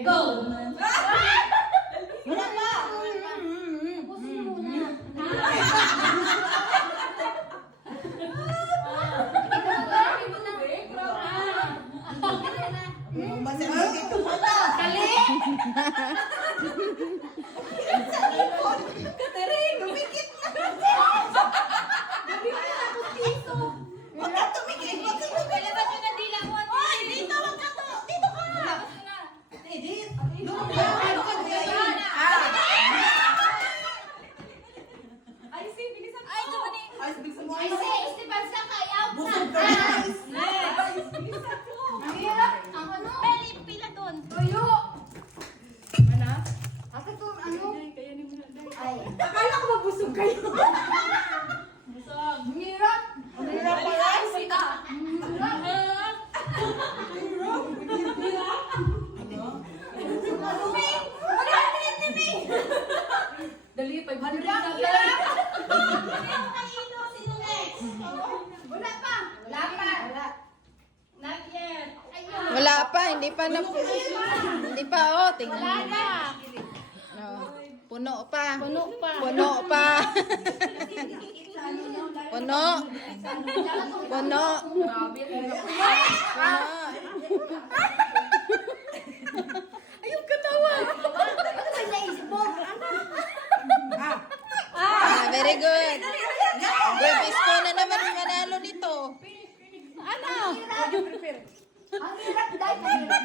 Go! Wala pa! Tapusin mo muna. Masaya dito pala! Kali! Katarin, lumikit na! Huwag ka tumikit! Huwag ka tumikit! Palabas yun ang dila mo. Ay, dito! Huwag ka to! Dito ka! Edit! Doon ka! Ay, si, bilisan mo. Ay, dumating. Ay, bilisan mo! Ay, si, Esteban sa kayaw. Busog ka, guys! Guys, bilisan mo. Ang hirap. Ang ano? Peli, pila doon. Tuyo. Ano? Ate ko, ano? Ay. Akala ko mabusog kayo! Busog. Ang hirap. Ang hirap pala! Sita. Ang hirap. Luming! 100 luming! Dali, 500 na Ang tayo. hirap! Sino next? Wala pa. Wala pa. Wala. Not yet. Ayun. Wala pa, hindi pa na... Hindi pa, oh. Tingnan Wala mo. na. Oh, puno pa. Puno pa. Puno pa. Puno. Puno. Puno. Ayun, katawa. Ah, very good. Babies ko na naman manalo nito. Ano? Ang hirap dahil ang hirap.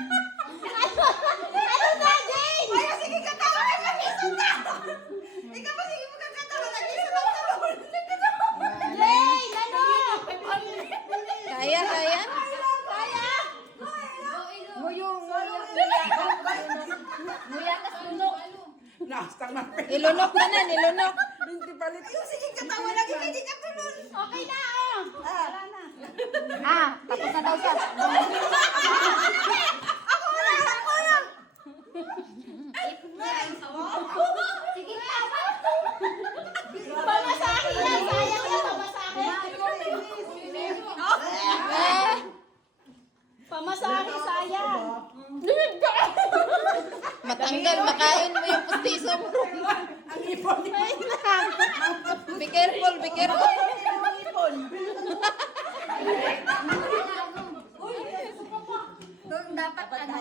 Ano na, Jane? Ay, sige katawa na mag-isot na! Ikaw pa sige magkakatawa nag-isot na tuloy! Jane, ano? Kaya, kaya. Kaya? Muyong. Muya ka sunog. Nastak na pa. Ilunok na na, ilunok. Hindi palit. Ay, sige katawa lagi hindi ka tuloy! Okay na, oh. Wala na. Tapos na daw siya. Ako wala! Ako lang! Sige na. Pamasahe yan. Sayang na pamasahe. Eh, Pamasahe, sayang. matanggal, makain mo yung pustiso mo. Ang ipon ni Be careful, be careful. Ang ipon! Doon dapat ano.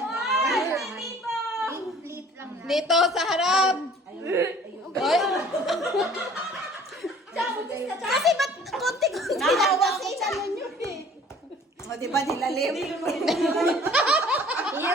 Complete lang na. Dito sa harap. Oy, Kasi ba't konti-konti nawa sa isa ninyo eh? O diba nilalim?